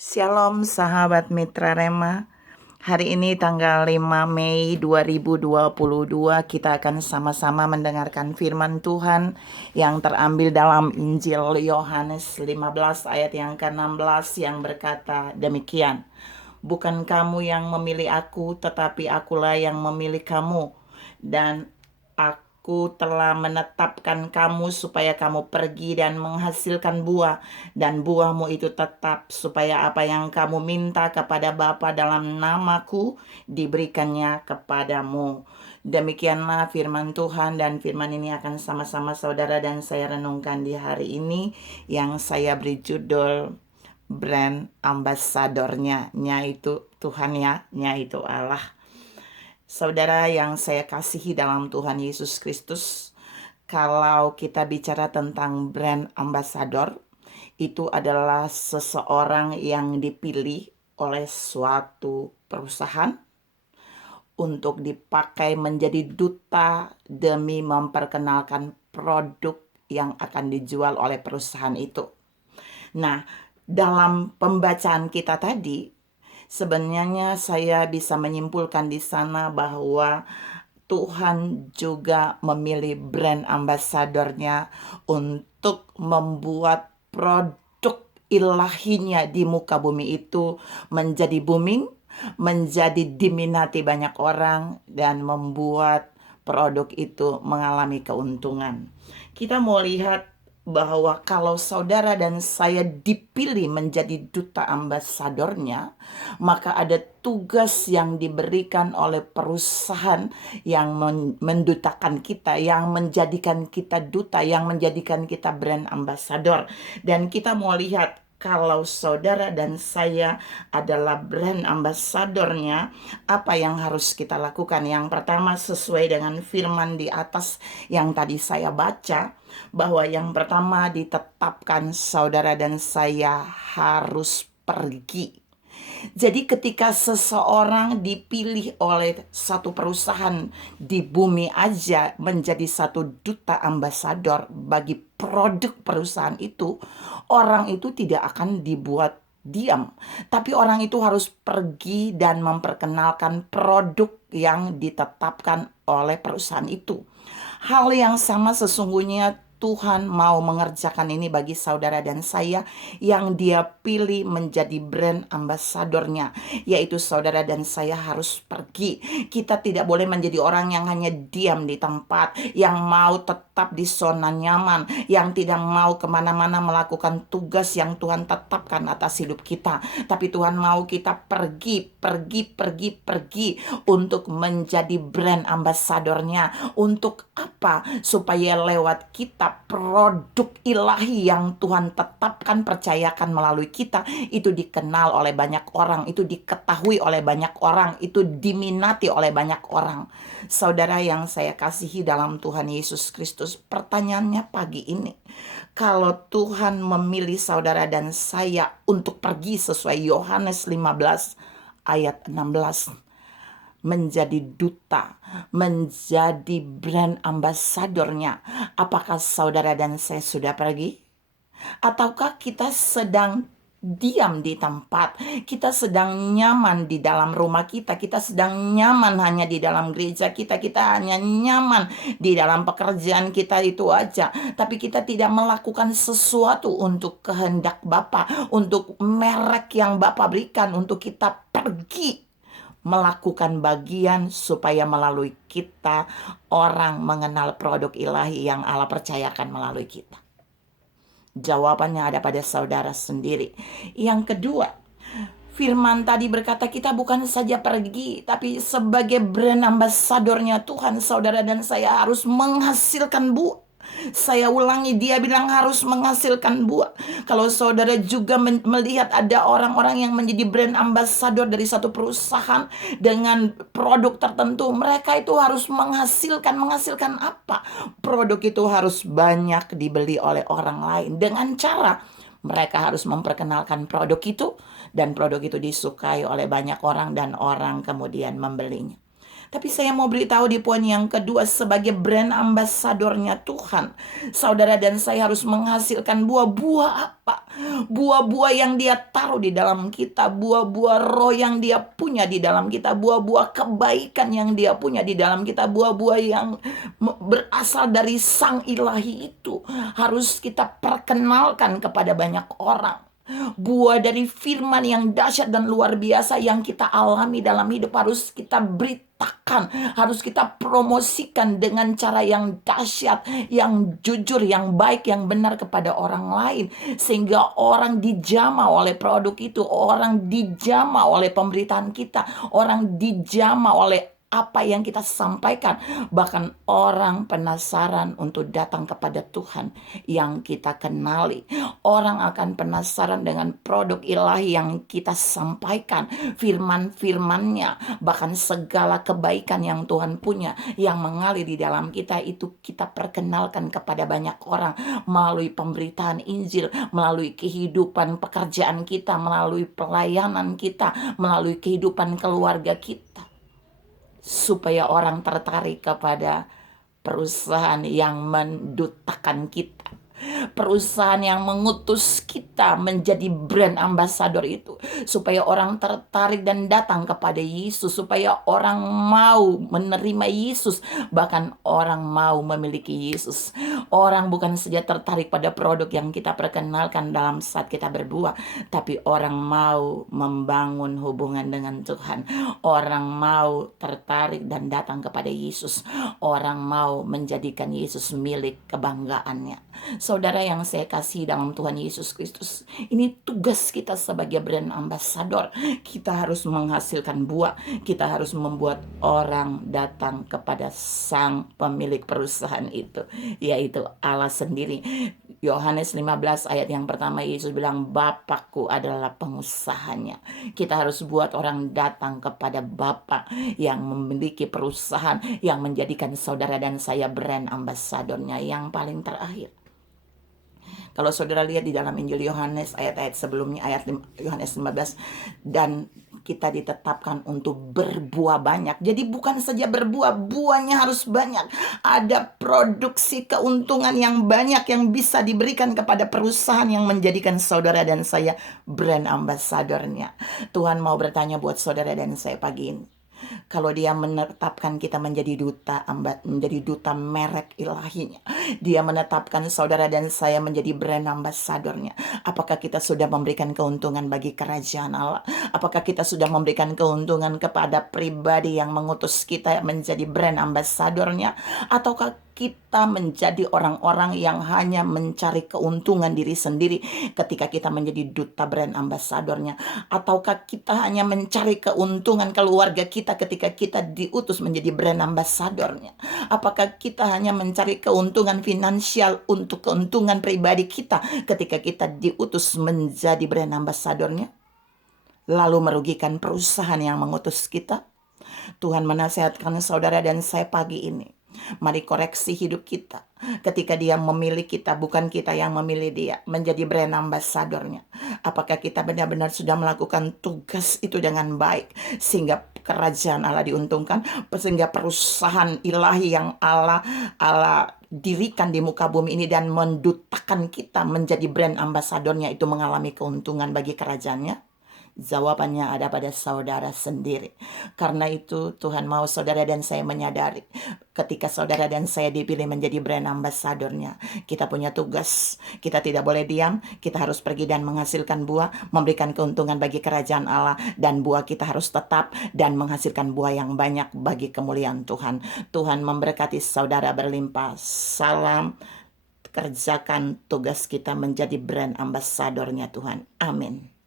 Shalom sahabat Mitra Rema. Hari ini tanggal 5 Mei 2022 kita akan sama-sama mendengarkan firman Tuhan yang terambil dalam Injil Yohanes 15 ayat yang ke-16 yang berkata demikian. Bukan kamu yang memilih aku, tetapi akulah yang memilih kamu. Dan aku telah menetapkan kamu supaya kamu pergi dan menghasilkan buah, dan buahmu itu tetap, supaya apa yang kamu minta kepada Bapa dalam namaku diberikannya kepadamu. Demikianlah firman Tuhan, dan firman ini akan sama-sama saudara dan saya renungkan di hari ini yang saya beri judul brand ambasadornya, nya itu Tuhan ya, nya itu Allah. Saudara yang saya kasihi dalam Tuhan Yesus Kristus, kalau kita bicara tentang brand ambasador, itu adalah seseorang yang dipilih oleh suatu perusahaan untuk dipakai menjadi duta demi memperkenalkan produk yang akan dijual oleh perusahaan itu. Nah, dalam pembacaan kita tadi, sebenarnya saya bisa menyimpulkan di sana bahwa Tuhan juga memilih brand ambasadornya untuk membuat produk ilahinya di muka bumi itu menjadi booming, menjadi diminati banyak orang, dan membuat produk itu mengalami keuntungan. Kita mau lihat bahwa kalau saudara dan saya dipilih menjadi duta ambasadornya, maka ada tugas yang diberikan oleh perusahaan yang mendutakan kita, yang menjadikan kita duta, yang menjadikan kita brand ambasador. Dan kita mau lihat kalau saudara dan saya adalah brand ambasadornya, apa yang harus kita lakukan? Yang pertama, sesuai dengan firman di atas yang tadi saya baca, bahwa yang pertama ditetapkan saudara dan saya harus pergi. Jadi ketika seseorang dipilih oleh satu perusahaan di bumi aja menjadi satu duta ambasador bagi produk perusahaan itu, orang itu tidak akan dibuat diam. Tapi orang itu harus pergi dan memperkenalkan produk yang ditetapkan oleh perusahaan itu. Hal yang sama sesungguhnya Tuhan mau mengerjakan ini bagi saudara dan saya yang Dia pilih menjadi brand ambasadornya, yaitu saudara dan saya harus pergi. Kita tidak boleh menjadi orang yang hanya diam di tempat, yang mau tetap di zona nyaman, yang tidak mau kemana-mana melakukan tugas yang Tuhan tetapkan atas hidup kita. Tapi Tuhan mau kita pergi untuk menjadi brand ambasadornya. Untuk apa? Supaya lewat kita produk ilahi yang Tuhan tetapkan, percayakan melalui kita, itu dikenal oleh banyak orang, itu diketahui oleh banyak orang, itu diminati oleh banyak orang. Saudara yang saya kasihi dalam Tuhan Yesus Kristus, pertanyaannya pagi ini, kalau Tuhan memilih saudara dan saya untuk pergi sesuai Yohanes 15 ayat 16, menjadi duta, menjadi brand ambasadornya, apakah saudara dan saya sudah pergi? Ataukah kita sedang diam di tempat, kita sedang nyaman di dalam rumah kita, kita sedang nyaman hanya di dalam gereja kita, kita hanya nyaman di dalam pekerjaan kita itu aja, tapi kita tidak melakukan sesuatu untuk kehendak Bapa, untuk merek yang Bapa berikan, untuk kita pergi melakukan bagian supaya melalui kita orang mengenal produk ilahi yang Allah percayakan melalui kita. Jawabannya ada pada saudara sendiri. Yang kedua, firman tadi berkata kita bukan saja pergi, tapi sebagai brand ambasadornya Tuhan, saudara dan saya harus menghasilkan buah. Saya ulangi, dia bilang harus menghasilkan buah. Kalau saudara juga melihat ada orang-orang yang menjadi brand ambassador dari satu perusahaan dengan produk tertentu, mereka itu harus menghasilkan apa? Produk itu harus banyak dibeli oleh orang lain dengan cara mereka harus memperkenalkan produk itu, dan produk itu disukai oleh banyak orang dan orang kemudian membelinya. Tapi saya mau beritahu di poin yang kedua, sebagai brand ambasadornya Tuhan, saudara dan saya harus menghasilkan buah-buah apa? Buah-buah yang Dia taruh di dalam kita, buah-buah roh yang Dia punya di dalam kita, buah-buah kebaikan yang Dia punya di dalam kita, buah-buah yang berasal dari Sang Ilahi itu harus kita perkenalkan kepada banyak orang. Buah dari firman yang dahsyat dan luar biasa yang kita alami dalam hidup harus kita beritakan, harus kita promosikan dengan cara yang dahsyat, yang jujur, yang baik, yang benar kepada orang lain. Sehingga orang dijamah oleh produk itu, orang dijamah oleh pemberitaan kita, orang dijamah oleh apa yang kita sampaikan. Bahkan orang penasaran untuk datang kepada Tuhan yang kita kenali. Orang akan penasaran dengan produk ilahi yang kita sampaikan, firman-firmannya, bahkan segala kebaikan yang Tuhan punya, yang mengalir di dalam kita, itu kita perkenalkan kepada banyak orang melalui pemberitaan Injil, melalui kehidupan pekerjaan kita, melalui pelayanan kita, melalui kehidupan keluarga kita, supaya orang tertarik kepada perusahaan yang mendutakan kita, perusahaan yang mengutus kita menjadi brand ambasador itu, supaya orang tertarik dan datang kepada Yesus, supaya orang mau menerima Yesus, bahkan orang mau memiliki Yesus. Orang bukan saja tertarik pada produk yang kita perkenalkan dalam saat kita berbuah, tapi orang mau membangun hubungan dengan Tuhan. Orang mau tertarik dan datang kepada Yesus. Orang mau menjadikan Yesus milik kebanggaannya. Saudara yang saya kasih dalam Tuhan Yesus Kristus, ini tugas kita sebagai brand ambasador. Kita harus menghasilkan buah. Kita harus membuat orang datang kepada sang pemilik perusahaan itu, yaitu Allah sendiri. Yohanes 15 ayat yang pertama, Yesus bilang, Bapakku adalah pengusahanya. Kita harus buat orang datang kepada Bapa yang memiliki perusahaan, yang menjadikan saudara dan saya brand ambasadornya. Yang paling terakhir, kalau saudara lihat di dalam Injil Yohanes ayat-ayat sebelumnya, ayat Yohanes 15, dan kita ditetapkan untuk berbuah banyak. Jadi bukan saja berbuah, buahnya harus banyak. Ada produksi keuntungan yang banyak yang bisa diberikan kepada perusahaan yang menjadikan saudara dan saya brand ambasadornya. Tuhan mau bertanya buat saudara dan saya pagi ini. Kalau Dia menetapkan kita menjadi duta merek ilahinya, Dia menetapkan saudara dan saya menjadi brand ambasadornya, apakah kita sudah memberikan keuntungan bagi kerajaan Allah? Apakah kita sudah memberikan keuntungan kepada pribadi yang mengutus kita menjadi brand ambasadornya? Ataukah kita menjadi orang-orang yang hanya mencari keuntungan diri sendiri ketika kita menjadi duta brand ambasadornya? Ataukah kita hanya mencari keuntungan keluarga kita ketika kita diutus menjadi brand ambasadornya? Apakah kita hanya mencari keuntungan finansial untuk keuntungan pribadi kita ketika kita diutus menjadi brand ambasadornya, lalu merugikan perusahaan yang mengutus kita? Tuhan menasihatkan saudara dan saya pagi ini, mari koreksi hidup kita. Ketika Dia memilih kita, bukan kita yang memilih Dia menjadi brand ambasadornya. Apakah kita benar-benar sudah melakukan tugas itu dengan baik, sehingga kerajaan Allah diuntungkan, sehingga perusahaan ilahi yang Allah dirikan di muka bumi ini dan mendutakan kita menjadi brand ambasadornya itu mengalami keuntungan bagi kerajaannya? Jawabannya ada pada saudara sendiri. Karena itu Tuhan mau saudara dan saya menyadari, ketika saudara dan saya dipilih menjadi brand ambasadornya, kita punya tugas. Kita tidak boleh diam, kita harus pergi dan menghasilkan buah, memberikan keuntungan bagi kerajaan Allah, dan buah kita harus tetap dan menghasilkan buah yang banyak bagi kemuliaan Tuhan. Tuhan memberkati saudara berlimpah. Salam, kerjakan tugas kita menjadi brand ambasadornya Tuhan. Amin.